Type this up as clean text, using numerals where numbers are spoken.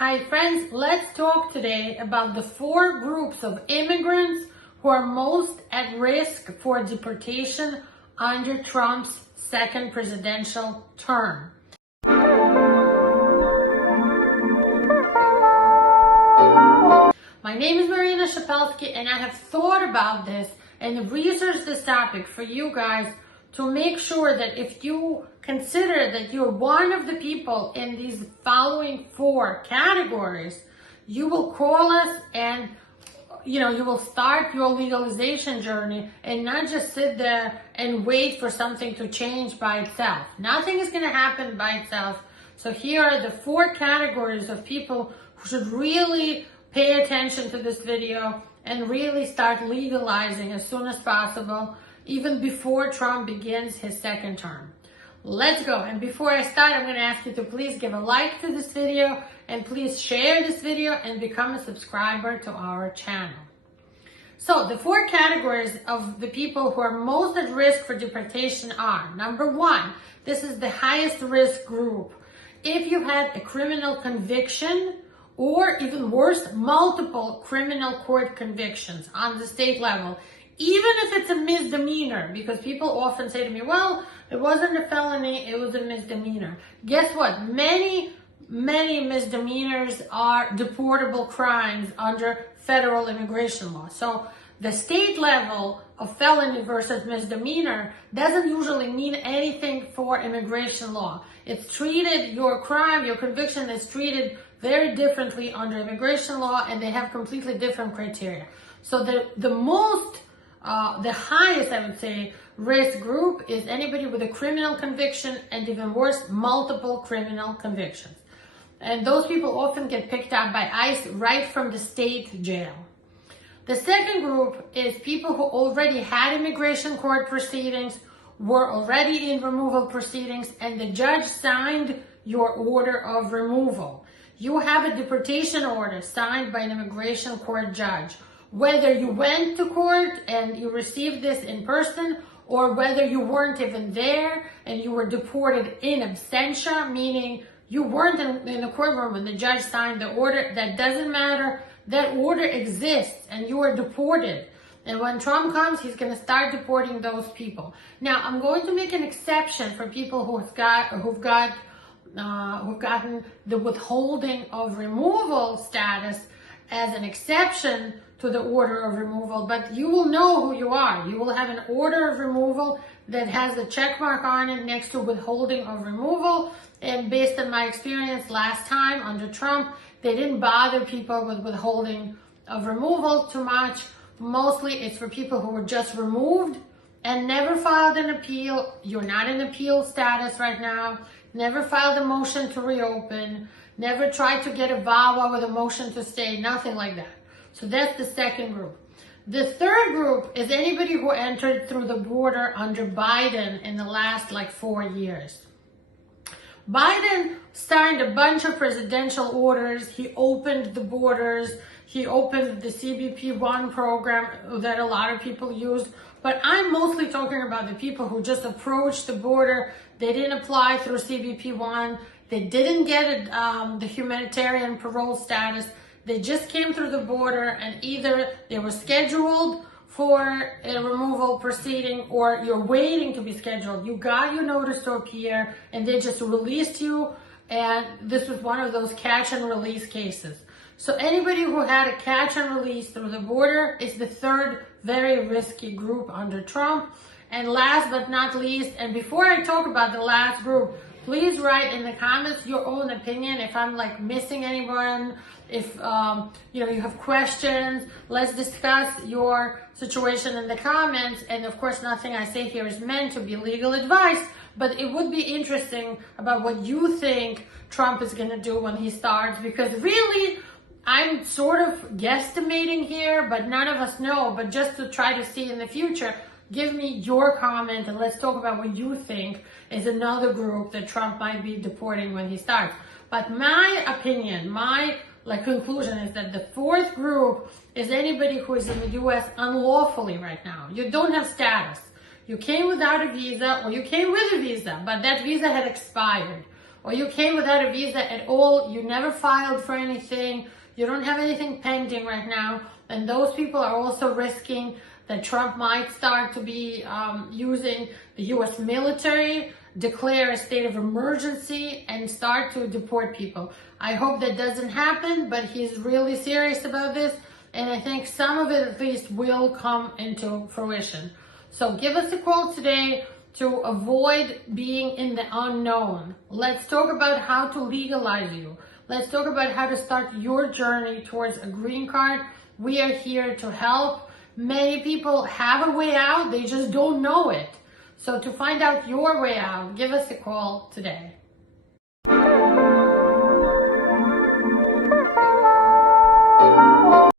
Hi friends, let's talk today about the 4 groups of immigrants who are most at risk for deportation under Trump's second presidential term. My name is Shepelsky and I have thought about this and researched this topic for you guys to make sure that if you consider that you're one of the people in these following 4 categories, you will call us and you will start your legalization journey and not just sit there and wait for something to change by itself. Nothing is going to happen by itself. So here are the 4 categories of people who should really pay attention to this video and really start legalizing as soon as possible, even before Trump begins his second term. Let's go. And before I start, I'm going to ask you to please give a like to this video and please share this video and become a subscriber to our channel. So the 4 categories of the people who are most at risk for deportation are: number 1, this is the highest risk group. If you had a criminal conviction, or even worse, multiple criminal court convictions on the state level, even if it's a misdemeanor, because people often say to me, well, it wasn't a felony, it was a misdemeanor. Guess what? Many misdemeanors are deportable crimes under federal immigration law. So the state level of felony versus misdemeanor doesn't usually mean anything for immigration law. It's treated, your crime, your conviction is treated very differently under immigration law, and they have completely different criteria. So the highest, I would say, risk group is anybody with a criminal conviction, and even worse, multiple criminal convictions. And those people often get picked up by ICE right from the state jail. The second group is people who already had immigration court proceedings, were already in removal proceedings, and the judge signed your order of removal. You have a deportation order signed by an immigration court judge. Whether you went to court and you received this in person, or whether you weren't even there and you were deported in absentia, meaning you weren't in the courtroom when the judge signed the order, that doesn't matter. That order exists and you are deported. And when Trump comes, he's going to start deporting those people. Now, I'm going to make an exception for people who've gotten the withholding of removal status as an exception to the order of removal, but you will know who you are. You will have an order of removal that has a check mark on it next to withholding of removal. And based on my experience last time under Trump, they didn't bother people with withholding of removal too much. Mostly it's for people who were just removed and never filed an appeal. You're not in appeal status right now. Never filed a motion to reopen. Never tried to get a VAWA with a motion to stay. Nothing like that. So that's the second group. The third group is anybody who entered through the border under Biden in the last 4 years. Biden signed a bunch of presidential orders. He opened the borders. He opened the CBP-1 program that a lot of people used. But I'm mostly talking about the people who just approached the border. They didn't apply through CBP-1. They didn't get the humanitarian parole status. They just came through the border, and either they were scheduled for a removal proceeding or you're waiting to be scheduled. You got your notice to appear and they just released you, and this was one of those catch and release cases. So anybody who had a catch and release through the border is the third very risky group under Trump. And last but not least, and before I talk about the last group, please write in the comments your own opinion. If I'm missing anyone, if you have questions, let's discuss your situation in the comments. And of course, nothing I say here is meant to be legal advice, but it would be interesting about what you think Trump is going to do when he starts, because really, I'm sort of guesstimating here, but none of us know. But just to try to see in the future, give me your comment and let's talk about what you think is another group that Trump might be deporting when he starts. But my opinion, my conclusion is that the 4th group is anybody who is in the U.S. unlawfully right now. You don't have status. You came without a visa, or you came with a visa, but that visa had expired. or you came without a visa at all, you never filed for anything, you don't have anything pending right now, and those people are also risking that Trump might start to be using the US military, declare a state of emergency, and start to deport people. I hope that doesn't happen, but he's really serious about this, and I think some of it at least will come into fruition. So give us a call today to avoid being in the unknown. Let's talk about how to legalize you. Let's talk about how to start your journey towards a green card. We are here to help. Many people have a way out, they just don't know it. So to find out your way out, give us a call today.